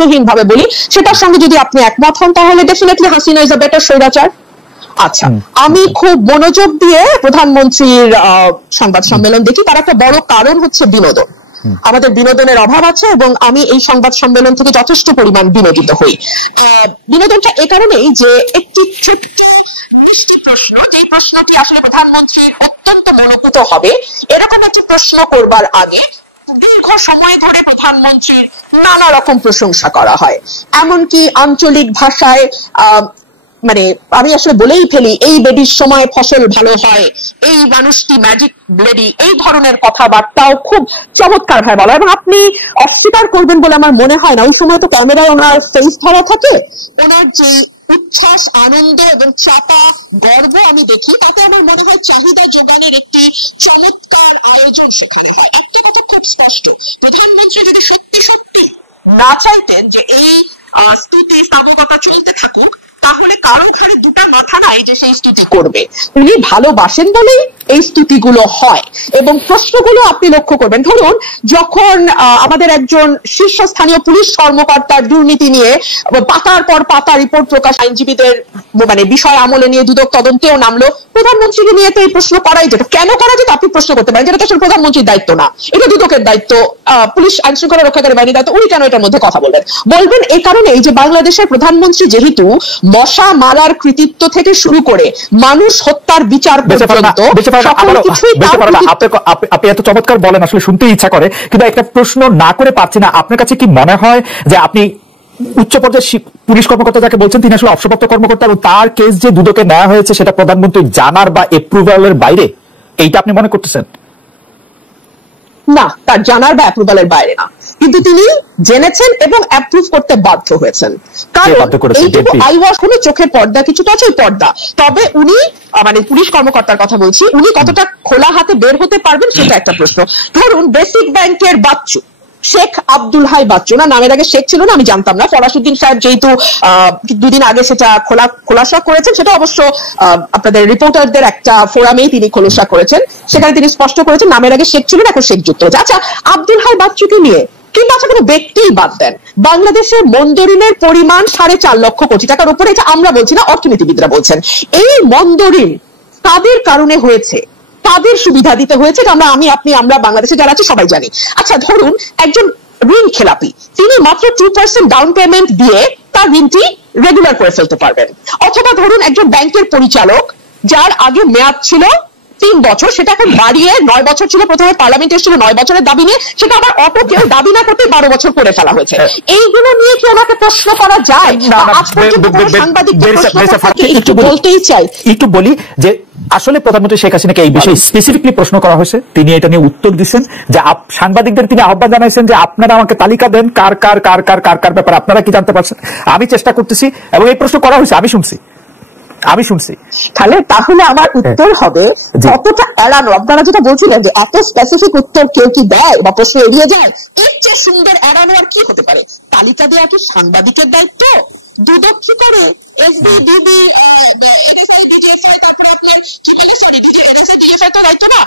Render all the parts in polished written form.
তথ্যহীন ভাবে বলি, সেটার সঙ্গে যদি আপনি একমত হন তাহলে definitely Hasina is a better স্বৈরাচার। আচ্ছা, আমি খুব মনোযোগ দিয়ে প্রধানমন্ত্রীর সংবাদ সম্মেলন দেখি, তার একটা বড় কারণ হচ্ছে বিনোদন। আমাদের বিনোদনের অভাব আছে এবং আমি এই সংবাদ সম্মেলন থেকে যথেষ্ট পরিমাণ বিনোদিত হই। বিনোদনটা এ কারণেই যে একটি ছোট্ট মিষ্টি প্রশ্ন, এই প্রশ্নটি আসলে প্রধানমন্ত্রীর অত্যন্ত মনোভূত হবে, এরকম একটি প্রশ্ন করবার আগে দীর্ঘ সময় ধরে প্রধানমন্ত্রীর নানা রকম প্রশংসা করা হয়, এমনকি আঞ্চলিক ভাষায় মানে আমি আসলে বলেই ফেলি, এই বেডির সময় ফসল ভালো হয়, এই মানুষটি ম্যাজিক লেডি, এই ধরনের কথাবার্তাও খুব চমৎকার ভাবে বলা। এবং আপনি অস্বীকার করবেন বলে আমার মনে হয় না, ওই সময় তো ক্যামেরায় ওনার ফেস ধরা থাকে, ওনার যে উচ্ছ্বাস, আনন্দ এবং চাপা গর্ব আমি দেখি, তাতে আমার মনে হয় চাহিদা যোগানের একটি চমৎকার আয়োজন সেখানে হয়। একটা কথা খুব স্পষ্ট, প্রধানমন্ত্রী যদি সত্যি সত্যি না চাইতেন যে এই স্তুতি স্থাবকতা চলতে থাকুক, তাহলে কারো ঘরে দুটো মাথা নাই যে সেই স্তুতি করবে। উনি ভালোবাসেন বলেই এই স্তুতিগুলো হয়। এবং প্রশ্নগুলো আপনি লক্ষ্য করবেন, ধরুন যখন আমাদের একজন শীর্ষস্থানীয় পুলিশ কর্মকর্তার দুর্নীতি নিয়ে পাতার পর পাতা রিপোর্ট প্রকাশ, আইনজীবীদের মানে বিষয় আমলে নিয়ে দুদক তদন্তেও নামলো, প্রধানমন্ত্রীকে নিয়ে তো এই প্রশ্ন করাই যেত। কেন করা যেত আপনি প্রশ্ন করতে পারেন, যেটা তো আসলে প্রধানমন্ত্রীর দায়িত্ব না, এটা দুদকের দায়িত্ব, পুলিশ আইন শৃঙ্খলা রক্ষাকারী বাহিনীর দায়িত্ব, উনি কেন এটার মধ্যে কথা বলবেন এই কারণে যে বাংলাদেশের প্রধানমন্ত্রী যেহেতু মশা মারার কৃতিত্ব থেকে শুরু করে মানুষ হত্যার বিচার পর্যন্ত আপনি এত চমৎকার বলেন, আসলে শুনতে ইচ্ছা করে, কিন্তু একটা প্রশ্ন না করে পারছি না। আপনার কাছে কি মনে হয় যে আপনি উচ্চ পর্যায়ের পুলিশ কর্মকর্তা যাকে বলছেন তিনি আসলে অবসরপ্রাপ্ত কর্মকর্তা এবং তার কেস যে দুদকে নেওয়া হয়েছে সেটা প্রধানমন্ত্রী জানার বা এপ্রুভালের বাইরে, এইটা আপনি মনে করতেছেন? না, তার জানার বা অ্যাপ্রুভালের বাইরে না, কিন্তু তিনি জেনেছেন এবং অ্যাপ্রুভ করতে বাধ্য হয়েছেন। কারণ এইটুকু আইওয়াশ কোনো চোখের পর্দা, কিছুটা হচ্ছে পর্দা। তবে উনি মানে পুলিশ কর্মকর্তার কথা বলছি, উনি কতটা খোলা হাতে বের হতে পারবেন সেটা একটা প্রশ্ন। ধরুন বেসিক ব্যাংকের বাচ্চু শেখ আব্দুল হাই বাচ্চু, না নামের আগে শেখ ছিল না, আমি জানতাম না, ফরাসুদ্দিন সাহেব যেহেতু দুদিন আগে সেটা খোলাসা করেছেন, সেটা অবশ্য আপনাদের রিপোর্টারদের একটা ফোরামেই তিনি খোলাসা করেছেন, সেখানে তিনি স্পষ্ট করেছেন নামের আগে শেখ ছিল না, এখন শেখ যুক্ত হয়েছে। আচ্ছা, আব্দুল হাই বাচ্চুকে নিয়ে কিংবা আচ্ছা কোনো ব্যক্তি বাদ দেন, বাংলাদেশের মন্দরিনের পরিমাণ 4.5 লক্ষ কোটি টাকার উপরে, এটা আমরা বলছি না, অর্থনীতিবিদরা বলছেন। এই মন্দরিন কাদের কারণে হয়েছে, তাদের সুবিধা দিতে হয়েছে, আমরা বাংলাদেশে যারা আছি সবাই জানি। আচ্ছা, ধরুন একজন ঋণ খেলাপি, তিনি মাত্র 2% ডাউন পেমেন্ট দিয়ে তার ঋণটি রেগুলার করে ফেলতে পারবেন। অথবা ধরুন একজন ব্যাংকের পরিচালক যার আগে মেয়াদ ছিল 3 বছর, সেটা এখন বাড়িয়ে 9 বছর ছিল, প্রথমে পার্লামেন্ট এসেছিল 9 বছরের দাবি নিয়ে, সেটা আবার অটো কেউ দাবি না করতে 12 বছর করে ফেলা হয়েছে। এইগুলো নিয়ে কি ওনাকে প্রশ্ন করা যায়? একটু বলতেই চাই, একটু বলি যে আসলে প্রধানমন্ত্রী শেখ হাসিনাকে এই বিষয়ে স্পেসিফিকলি প্রশ্ন করা হয়েছে, তিনি এটা নিয়ে উত্তর দিচ্ছেন যে সাংবাদিকদের তিনি আহ্বান জানাইছেন যে আপনারা আমাকে তালিকা দেন কার কার কার কার কার কার ব্যাপারে আপনারা কি জানতে পারছেন, আমি চেষ্টা করতেছি, এবং এই প্রশ্ন করা হয়েছে, আমি শুনছি। তাহলে আমার উত্তর হবে যতটা এড়ানো, আপনারা যেটা বলছিলেন যে এত স্পেসিফিক উত্তর কেউ কি দেয় বা প্রশ্ন এড়িয়ে যায়, এর চেয়ে সুন্দর এড়ানো আর কি হতে পারে? তালিকা দেওয়া কি সাংবাদিকের দায়িত্ব? দুদক কি করে? এসবি, ডিবি, এনএসআই, ডিজিএফআই, তারপরে আপনার কি বলে, সরি এনএসআই, ডিজিএফআই তো দায়িত্ব না,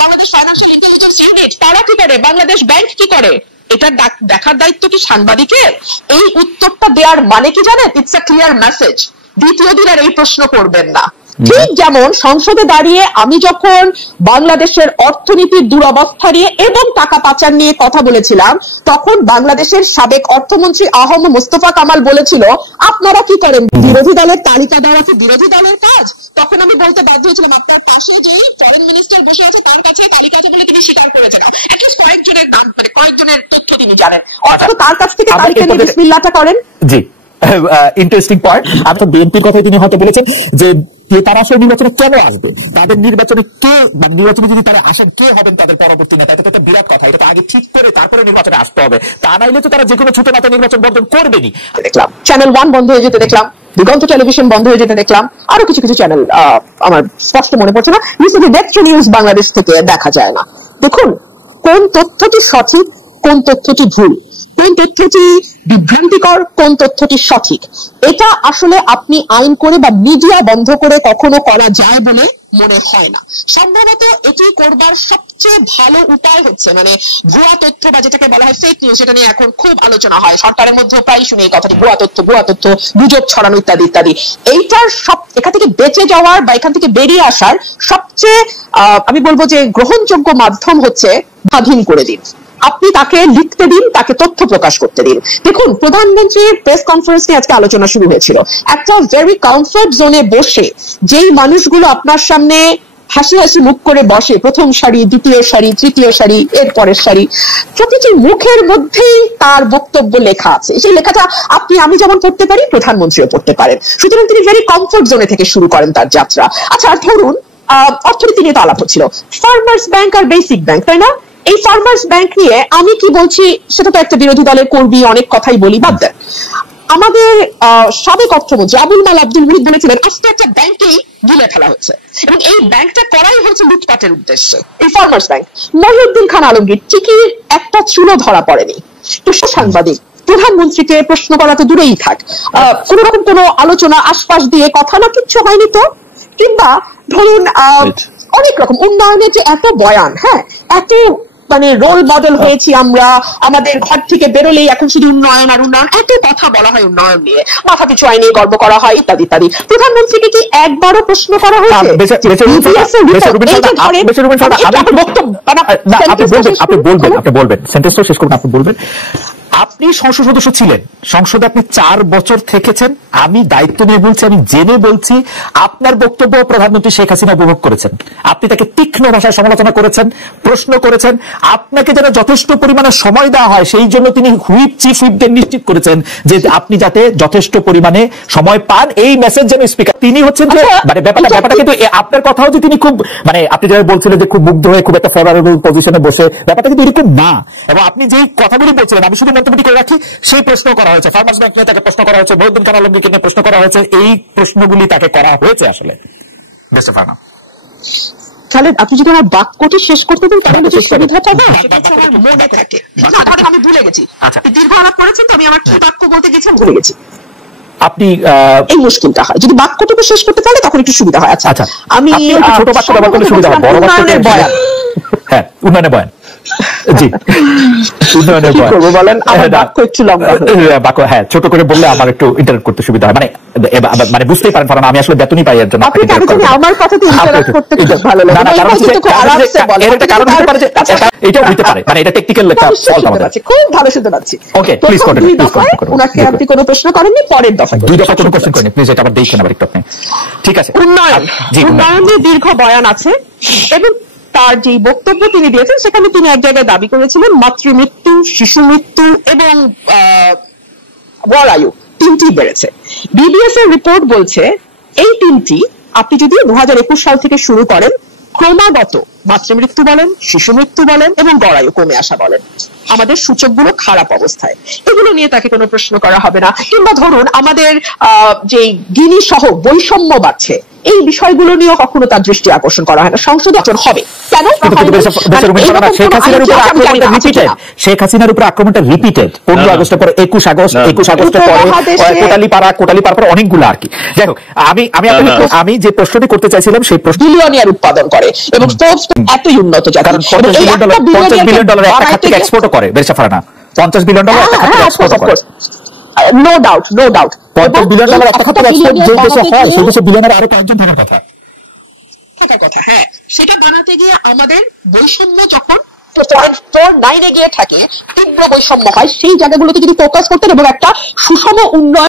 বাংলাদেশ ফাইন্যান্সিয়াল ইন্টেলিজেন্স ইউনিট তারা কি করে, বাংলাদেশ ব্যাংক কি করে, এটা দেখার দায়িত্ব কি সাংবাদিকের? এই উত্তরটা দেওয়ার মানে কি জানেন? ইটস আ ক্লিয়ার মেসেজ, দ্বিতীয় দিন আর এই প্রশ্ন করবেন না। ঠিক যেমন সংসদে দাঁড়িয়ে আমি যখন বাংলাদেশের অর্থনীতির দুরবস্থা নিয়ে এবং টাকা পাচার নিয়ে কথা বলেছিলাম, তখন বাংলাদেশের সাবেক অর্থমন্ত্রী আহম মোস্তফা কামাল বলেছিল আপনারা কি করেন, বিরোধী দলের তালিকা দেওয়া আছে বিরোধী দলের কাজ। তখন আমি বলতে বাধ্য হয়েছিলাম আপনার পাশে যে ফরেন মিনিস্টার বসে আছে তার কাছে তালিকা আছে বলে তিনি স্বীকার করেছেন, এটলিস্ট কয়েকজনের নাম, মানে কয়েকজনের তথ্য তিনি জানেন, অথচ তার কাছ থেকে তালিকা নিয়ে বিসমিল্লাহটা করেন। জি, ইন্টারেস্টিং পয়েন্ট। আমি তো বিএনপির কথাই তিনি হয়তো বলেছেন যে তারা আসলে নির্বাচনে কেন আসবে, তাদের নির্বাচনে কে, মানে নির্বাচনে যদি তারা আসেন কে হবেন তাদের পরবর্তী নেতা, এটা তো একটা বিরাট কথা, এটা আগে ঠিক করে তারপরে নির্বাচনে আসতে হবে, তা নাইলে তো তারা যে কোনো ছোট মাথা নির্বাচন বর্জন করবেনি। দেখলাম চ্যানেল 1 বন্ধ হয়ে যেতে দেখলাম, দিগন্ত টেলিভিশন বন্ধ হয়ে যেতে দেখলাম, আরো কিছু কিছু চ্যানেল আমার স্পষ্ট মনে পড়ছে না, নেক্সট নিউজ বাংলাদেশ থেকে দেখা যায় না। দেখুন কোন তথ্যটি সঠিক, কোন তথ্যটি ভুল, কোন তথ্যটি বিভ্রান্তিকর, কোন তথ্যটি সঠিক, এটা আসলে আপনি আইন করে বা মিডিয়া বন্ধ করে কখনো করা যায় বলে মনে হয় না। সম্ভবত এটি করবার সবচেয়ে ভালো উপায় হচ্ছে মানে ভুয়া তথ্য বা যেটাকে বলা হয় ফেক নিউজ, সেটা নিয়ে এখন খুব আলোচনা হয় সরকারের মধ্যে, প্রায় শুনি এই কথাটি, ভুয়া তথ্য গুজব ছড়ানো ইত্যাদি ইত্যাদি। এইটার এখান থেকে বেঁচে যাওয়ার বা এখান থেকে বেরিয়ে আসার সবচেয়ে আমি বলবো যে গ্রহণযোগ্য মাধ্যম হচ্ছে স্বাধীন করে দিন। আপনি তাকে লিখতে দিন, তাকে তথ্য প্রকাশ করতে দিন। দেখুন, প্রধানমন্ত্রীর প্রেস কনফারেন্স নিয়ে আজকে আলোচনা শুরু হয়েছিল। একটা ভেরি কমফর্ট জোনে বসে যেই মানুষগুলো আপনার সামনে হাসি হাসি মুখ করে বসে, প্রথম সারি, দ্বিতীয় সারি, তৃতীয় সারি, এর পরের সারি, প্রতিটি মুখের মধ্যেই তার বক্তব্য লেখা আছে। সেই লেখাটা আমি যেমন পড়তে পারি, প্রধানমন্ত্রীও পড়তে পারেন। সুতরাং তিনি ভেরি কমফর্ট জোনে থেকে শুরু করেন তার যাত্রা। আচ্ছা, ধরুন অর্থনীতি নিয়ে তো আলাপ হচ্ছিল, ফার্মার্স ব্যাংক আর বেসিক ব্যাংক, তাই না? এই ফার্মার্স ব্যাংক নিয়ে আমি কি বলছি সেটা তো একটা বিরোধী দলের কর্মী, অনেক কথাই বলি, বাদ দেন। আমাদের সাবেক অর্থমন্ত্রী আবুল মাল আব্দুল মুহিত বলেছিলেন আজকে একটা ব্যাংকেই গিলে ফেলা হয়েছে এবং এই ব্যাংকটা করাই হয়েছে লুটপাটের উদ্দেশ্যে, এই ফার্মার্স ব্যাংক। মহিউদ্দিন খান আলমগীর ঠিকই একটা চুলো ধরা পড়েনি। তো সাংবাদিক প্রধানমন্ত্রীকে প্রশ্ন করা তো দূরেই থাক, কোন রকম কোনো আলোচনা আশপাশ দিয়ে কথা না, কিচ্ছু হয়নি তো। কিংবা ধরুন অনেক রকম উন্নয়নের যে এত বয়ান, হ্যাঁ, এত মানে রোল মডেল হয়েছি আমরা, আমাদের ঘর থেকে বেরোলেই এখন শুধু উন্নয়ন আর উন্নয়ন, এত কথা বলা হয় উন্নয়ন নিয়ে, মাথা পিছু আয় নিয়ে গর্ব করা হয় ইত্যাদি ইত্যাদি। প্রধানমন্ত্রীকে কি একবারও প্রশ্ন করা হয়েছে? আপনি সংসদ সদস্য ছিলেন, সংসদে আপনি 4 বছর থেকেছেন। আমি দায়িত্ব নিয়ে বলছি, আমি জেনে বলছি, আপনার বক্তব্য প্রধানমন্ত্রী শেখ হাসিনা উপভোগ করেছেন। আপনি তাকে তীক্ষ্ণ ভাষায় সমালোচনা করেছেন, প্রশ্ন করেছেন। আপনাকে যেন যথেষ্ট পরিমাণে সময় দেওয়া হয় সেই জন্য তিনি চিফ হুইপদের নিশ্চিত করেছেন যে আপনি যাতে যথেষ্ট পরিমাণে সময় পান, এই মেসেজ যেন স্পিকার তিনি হচ্ছেন যে মানে ব্যাপারটা কিন্তু আপনার কথাও যে তিনি খুব মানে আপনি যেভাবে বলছিলেন যে খুব মুগ্ধ হয়ে খুব একটা ফেভারেবল পজিশনে বসে, ব্যাপারটা কিন্তু এরকম না। এবং আপনি যেই কথাগুলি বলছিলেন আমি শুধু মন্তব্য করে রাখি, সেই প্রশ্ন করা হয়েছে ফার্মার্স ব্যাংক নিয়ে, তাকে প্রশ্ন করা হয়েছে মহিউদ্দিন খান আলমগীরকে নিয়ে প্রশ্ন করা হয়েছে, এই প্রশ্নগুলি তাকে করা হয়েছে আসলে। তাহলে আপনি যদি আমার বাক্যটি শেষ করতে দেন তাহলে যে সুবিধাটা না মনে থাকে। আমি ভুলে গেছি, দীর্ঘ আলাপ করেছেন তো আমি আমার কি বাক্য বলতে গেছি ভুলে গেছি। আপনি এই মুশকিলটা হয় যদি বাক্যটুকু শেষ করতে পারলে তখন একটু সুবিধা হয়। আচ্ছা, আমি ছোট বাক্য ব্যবহার করলে সুবিধা হয়, বড় বাক্যের বয়ান, হ্যাঁ উন্নয়নের বয়ান, জি উন্নয়নের বয়ান বলেন, আমার বাক্য একটু লম্বা বাক্য, হ্যাঁ ছোট করে বললে আমার একটু ইন্টারেক্ট করতে সুবিধা হয়, মানে বুঝতেই পারেন, কারণ আমি আসলে বেতনই পাই এর জন্য। আমার কথাতে ইন্টারেক্ট করতে খুব ভালো লাগে, কারণ হতে পারে যে এটাও হইতে পারে, মানে এটা টেকনিক্যাল একটা ফল্ট আমাদের আছে। খুব ভালো শুনতে পাচ্ছি। ওকে, প্লিজ কন্টিনিউ, প্লিজ কন্টিনিউ। ওনাকে আপনি কোনো প্রশ্ন করেননি, পরের দফায় 2 দফা কোনো কোশ্চেন করেননি, প্লিজ এটা আবার দেখেন আবার একটু আপনি। ঠিক আছে, উন্নয়নের দীর্ঘ বয়ান আছে এবং তার যে বক্তব্য তিনি দিয়েছেন সেখানে তিনি এক জায়গায় দাবি করেছিলেন মাতৃমৃত্যু, শিশু মৃত্যু এবং গড় আয়ু 3টি বেড়েছে। বিবিএস এর রিপোর্ট বলছে এই 3টি আপনি যদি 2021 সাল থেকে শুরু করেন ক্রমাগত মাতৃমৃত্যু বলেন, শিশু মৃত্যু বলেন এবং গড় আয়ু কমে আসা বলেন, আমাদের সূচকগুলো খারাপ অবস্থায়। এগুলো নিয়ে তাকে কোনো প্রশ্ন করা হবে না। কিংবা ধরুন আমাদের যে গিনি সহ বৈষম্য বাড়ছে, এই বিষয়গুলো নিয়েও কখনো তার দৃষ্টি আকর্ষণ করা হয় না। সংসদ গঠন হবে কেন? শেখ হাসিনার উপর আক্রমণটা রিপিটেড 15 আগস্টের পর 21 আগস্টের পরে কোটালীপাড়া পর অনেকগুলো আর কি। যাই হোক, আমি যে প্রশ্নটি করতে চাইছিলাম সেই প্রশ্ন বিলিয়নিয়ার উৎপাদন করে এবং এতই উন্নত জাতি, কারণ $50 বিলিয়ন একটা খাত থেকে এক্সপোর্টও করে বেরসা ফারানা, $50 বিলিয়ন একটা খাত থেকে এক্সপোর্ট করে। নো ডাউট $50 বিলিয়ন একটা খাত থেকে এক্সপোর্ট যে দেশে হয় সেই দেশে বিলিয়নের আরো কয়েকজন থাকার কথা, হ্যাঁ, সেটা বানাতে গিয়ে আমাদের বৈষম্য যখন 9 গিয়ে থাকে, তীব্র বৈষম্য হয়, সেই জায়গাগুলোতে যদি ফোকাস করতেন এবং একটা সুষম উন্নয়ন